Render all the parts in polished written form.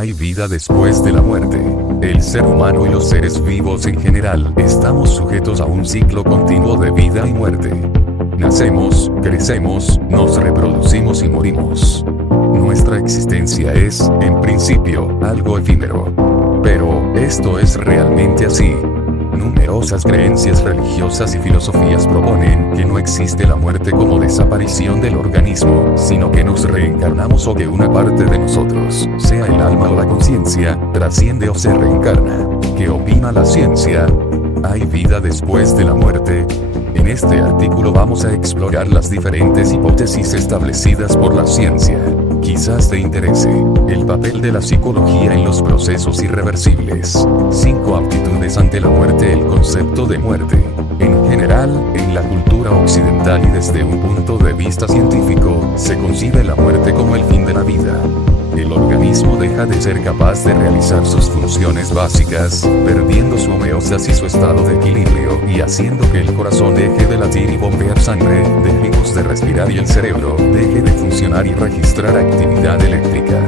Hay vida después de la muerte. El ser humano y los seres vivos en general estamos sujetos a un ciclo continuo de vida y muerte. Nacemos, crecemos, nos reproducimos y morimos. Nuestra existencia es, en principio, algo efímero. Pero, ¿esto es realmente así? Numerosas creencias religiosas y filosofías proponen que no existe la muerte como desaparición del organismo, sino que nos reencarnamos o que una parte de nosotros, sea el alma o la conciencia, trasciende o se reencarna. ¿Qué opina la ciencia? ¿Hay vida después de la muerte? En este artículo vamos a explorar las diferentes hipótesis establecidas por la ciencia. Quizás te interese el papel de la psicología en los procesos irreversibles. 5 aptitudes ante la muerte. El concepto de muerte. En general, en la cultura occidental y desde un punto de vista científico, se concibe la muerte como el fin de la vida. El organismo deja de ser capaz de realizar sus funciones básicas, perdiendo su homeostasis y su estado de equilibrio, y haciendo que el corazón deje de latir y bombear sangre, dejemos de respirar y el cerebro deje de funcionar y registrar actividad eléctrica.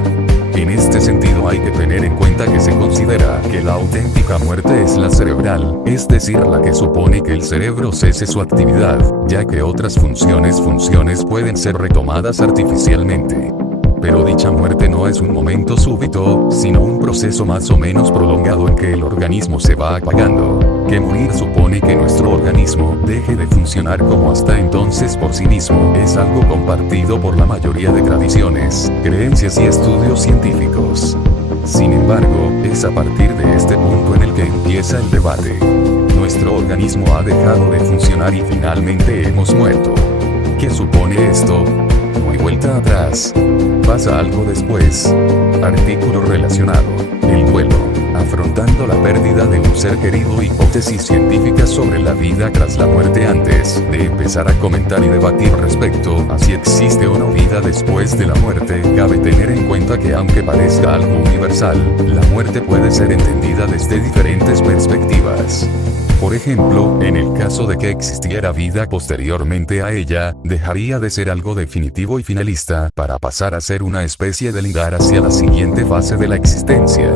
En este sentido hay que tener en cuenta que se considera que la auténtica muerte es la cerebral, es decir, la que supone que el cerebro cese su actividad, ya que otras funciones pueden ser retomadas artificialmente. Pero dicha muerte no es un momento súbito, sino un proceso más o menos prolongado en que el organismo se va apagando. Que morir supone que nuestro organismo deje de funcionar como hasta entonces por sí mismo, es algo compartido por la mayoría de tradiciones, creencias y estudios científicos. Sin embargo, es a partir de este punto en el que empieza el debate. Nuestro organismo ha dejado de funcionar y finalmente hemos muerto. ¿Qué supone esto? No hay vuelta atrás. Pasa algo después. Artículo relacionado. El duelo. Afrontando la pérdida de un ser querido. Hipótesis científicas sobre la vida tras la muerte. Antes de empezar a comentar y debatir respecto a si existe o no vida después de la muerte, cabe tener en cuenta que aunque parezca algo universal, la muerte puede ser entendida desde diferentes perspectivas. Por ejemplo, en el caso de que existiera vida posteriormente a ella, dejaría de ser algo definitivo y finalista para pasar a ser una especie de ligar hacia la siguiente fase de la existencia.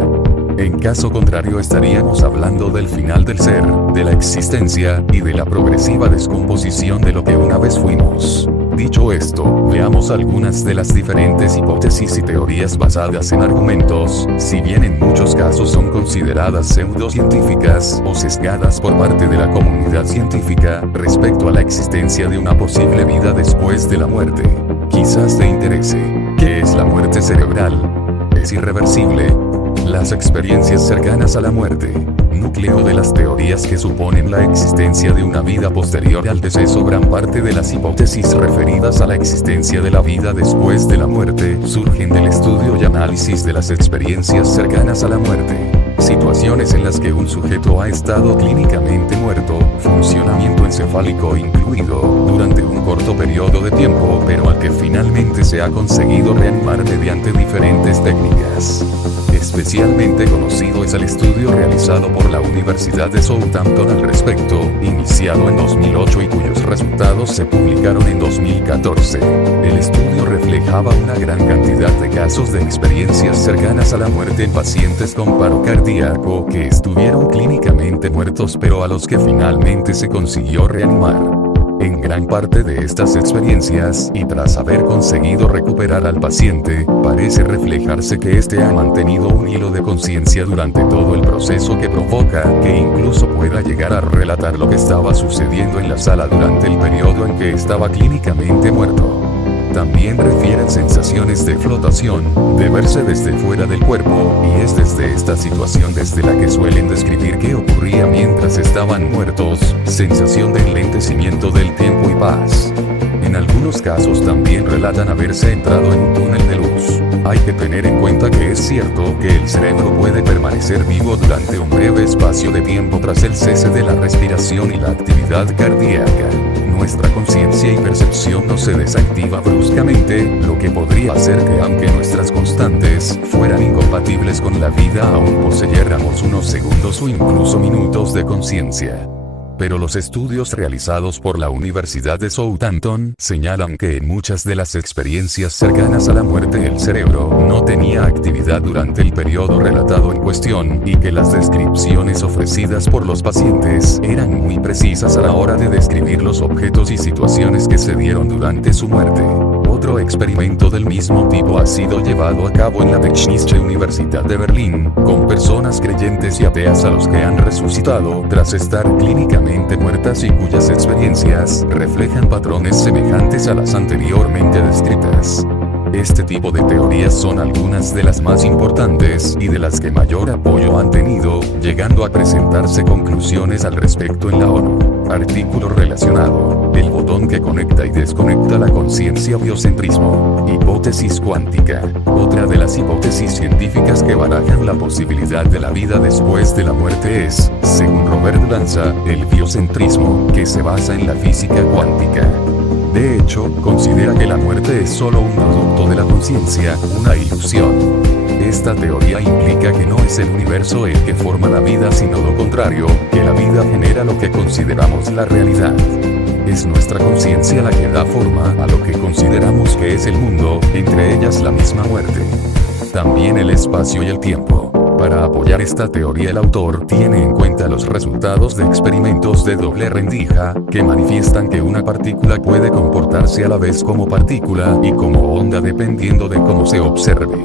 En caso contrario estaríamos hablando del final del ser, de la existencia, y de la progresiva descomposición de lo que una vez fuimos. Dicho esto, veamos algunas de las diferentes hipótesis y teorías basadas en argumentos, si bien en muchos casos son consideradas pseudocientíficas o sesgadas por parte de la comunidad científica, respecto a la existencia de una posible vida después de la muerte. Quizás te interese. ¿Qué es la muerte cerebral? ¿Es irreversible? Las experiencias cercanas a la muerte. Núcleo de las teorías que suponen la existencia de una vida posterior al deceso. Gran parte de las hipótesis referidas a la existencia de la vida después de la muerte surgen del estudio y análisis de las experiencias cercanas a la muerte. Situaciones en las que un sujeto ha estado clínicamente muerto, funcionamiento encefálico incluido, durante un corto periodo de tiempo, pero al que finalmente se ha conseguido reanimar mediante diferentes técnicas. Especialmente conocido es el estudio realizado por la Universidad de Southampton al respecto, iniciado en 2008 y cuyos resultados se publicaron en 2014. El estudio reflejaba una gran cantidad de casos de experiencias cercanas a la muerte en pacientes con paro cardíaco que estuvieron clínicamente muertos pero a los que finalmente se consiguió reanimar. En gran parte de estas experiencias, y tras haber conseguido recuperar al paciente, parece reflejarse que éste ha mantenido un hilo de conciencia durante todo el proceso que provoca que incluso pueda llegar a relatar lo que estaba sucediendo en la sala durante el periodo en que estaba clínicamente muerto. También refieren sensaciones de flotación, de verse desde fuera del cuerpo, y es desde esta situación desde la que suelen describir qué ocurría mientras estaban muertos, sensación de enlentecimiento del tiempo y paz. En algunos casos también relatan haberse entrado en un túnel de luz. Hay que tener en cuenta que es cierto que el cerebro puede permanecer vivo durante un breve espacio de tiempo tras el cese de la respiración y la actividad cardíaca. Nuestra conciencia y percepción no se desactiva bruscamente, lo que podría hacer que aunque nuestras constantes fueran incompatibles con la vida aún poseyéramos unos segundos o incluso minutos de conciencia. Pero los estudios realizados por la Universidad de Southampton señalan que en muchas de las experiencias cercanas a la muerte el cerebro no tenía actividad durante el periodo relatado en cuestión, y que las descripciones ofrecidas por los pacientes eran muy precisas a la hora de describir los objetos y situaciones que se dieron durante su muerte. Otro experimento del mismo tipo ha sido llevado a cabo en la Technische Universität de Berlín, con personas creyentes y ateas a los que han resucitado tras estar clínicamente muertas y cuyas experiencias reflejan patrones semejantes a las anteriormente descritas. Este tipo de teorías son algunas de las más importantes y de las que mayor apoyo han tenido, llegando a presentarse conclusiones al respecto en la ONU. Artículo relacionado: el botón que conecta y desconecta la conciencia. Biocentrismo. Hipótesis cuántica. Otra de las hipótesis científicas que barajan la posibilidad de la vida después de la muerte es, según Robert Lanza, el biocentrismo, que se basa en la física cuántica. De hecho, considera que la muerte es solo un producto de la conciencia, una ilusión. Esta teoría implica que no es el universo el que forma la vida, sino lo contrario, que la vida genera lo que consideramos la realidad. Es nuestra conciencia la que da forma a lo que consideramos que es el mundo, entre ellas la misma muerte. También el espacio y el tiempo. Para apoyar esta teoría, el autor tiene en cuenta los resultados de experimentos de doble rendija, que manifiestan que una partícula puede comportarse a la vez como partícula y como onda dependiendo de cómo se observe.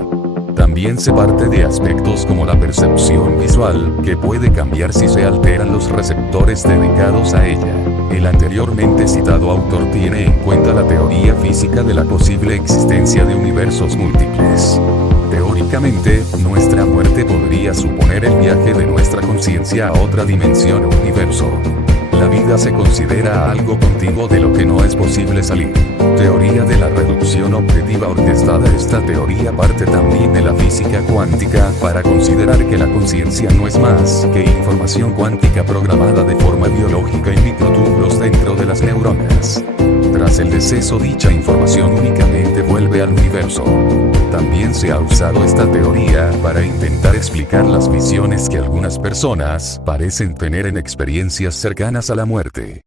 También se parte de aspectos como la percepción visual, que puede cambiar si se alteran los receptores dedicados a ella. El anteriormente citado autor tiene en cuenta la teoría física de la posible existencia de universos múltiples. Teóricamente, nuestra muerte podría suponer el viaje de nuestra conciencia a otra dimensión o universo. La vida se considera algo continuo de lo que no es posible salir. Teoría de la reducción objetiva orquestada. Esta teoría parte también de la física cuántica para considerar que la conciencia no es más que información cuántica programada de forma biológica en microtúbulos dentro de las neuronas. Tras el deceso, dicha información únicamente vuelve al universo. También se ha usado esta teoría para intentar explicar las visiones que algunas personas parecen tener en experiencias cercanas a la muerte.